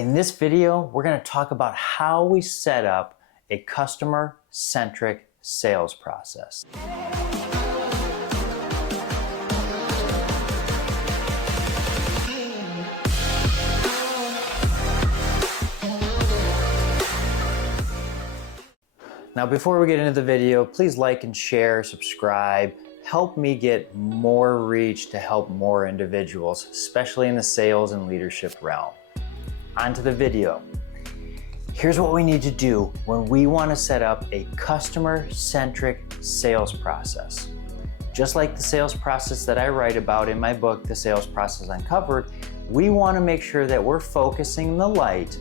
In this video, we're going to talk about how we set up a customer-centric sales process. Now, before we get into the video, please like and share, subscribe. Help me get more reach to help more individuals, especially in the sales and leadership realm. On to the video. Here's what we need to do when we want to set up a customer-centric sales process. Just like the sales process that I write about in my book, The Sales Process Uncovered, we want to make sure that we're focusing the light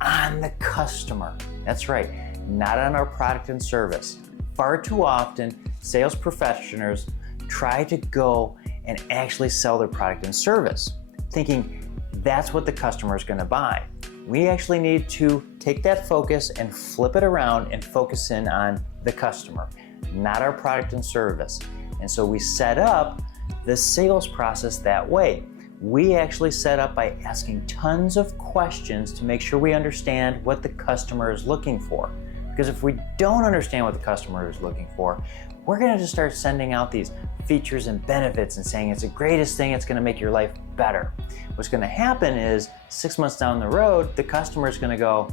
on the customer. That's right, not on our product and service. Far too often, sales professionals try to go and actually sell their product and service, thinking that's what the customer is going to buy. We actually need to take that focus and flip it around and focus in on the customer, not our product and service. And so we set up the sales process that way. We actually set up by asking tons of questions to make sure we understand what the customer is looking for. Because if we don't understand what the customer is looking for, we're going to just start sending out these features and benefits and saying it's the greatest thing, it's going to make your life better. What's going to happen is 6 months down the road, the customer is going to go,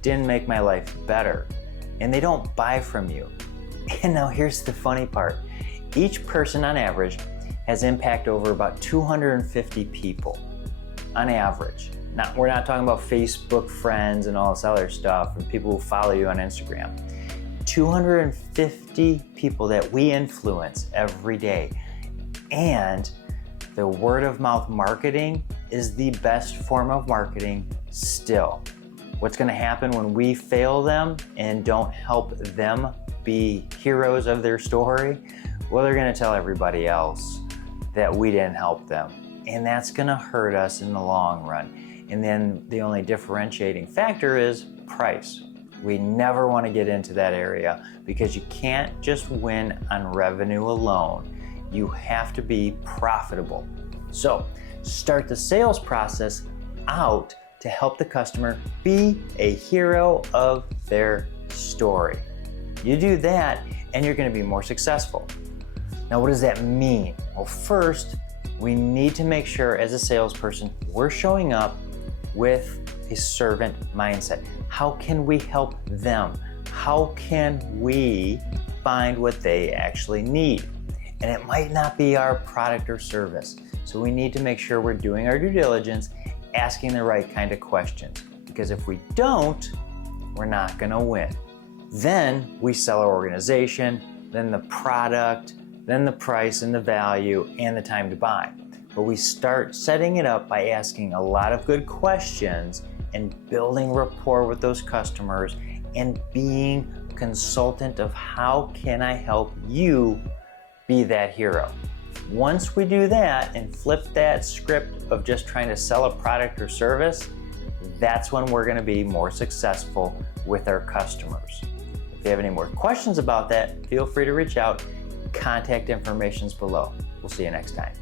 didn't make my life better. And they don't buy from you. And now here's the funny part. Each person on average has impact over about 250 people on average. Now, we're not talking about Facebook friends and all this other stuff and people who follow you on Instagram. 250 people that we influence every day. And the word of mouth marketing is the best form of marketing still. What's going to happen when we fail them and don't help them be heroes of their story? Well, they're going to tell everybody else that we didn't help them. And that's going to hurt us in the long run. And then the only differentiating factor is price. We never want to get into that area because you can't just win on revenue alone. You have to be profitable. So start the sales process out to help the customer be a hero of their story. You do that and you're going to be more successful. Now, what does that mean? Well, first, we need to make sure as a salesperson, we're showing up with a servant mindset. How can we help them? How can we find what they actually need? And it might not be our product or service. So we need to make sure we're doing our due diligence, asking the right kind of questions. Because if we don't, we're not gonna win. Then we sell our organization, then the product, then the price and the value and the time to buy. But we start setting it up by asking a lot of good questions and building rapport with those customers and being a consultant of how can I help you be that hero. Once we do that and flip that script of just trying to sell a product or service, that's when we're going to be more successful with our customers. If you have any more questions about that, feel free to reach out. Contact information is below. We'll see you next time.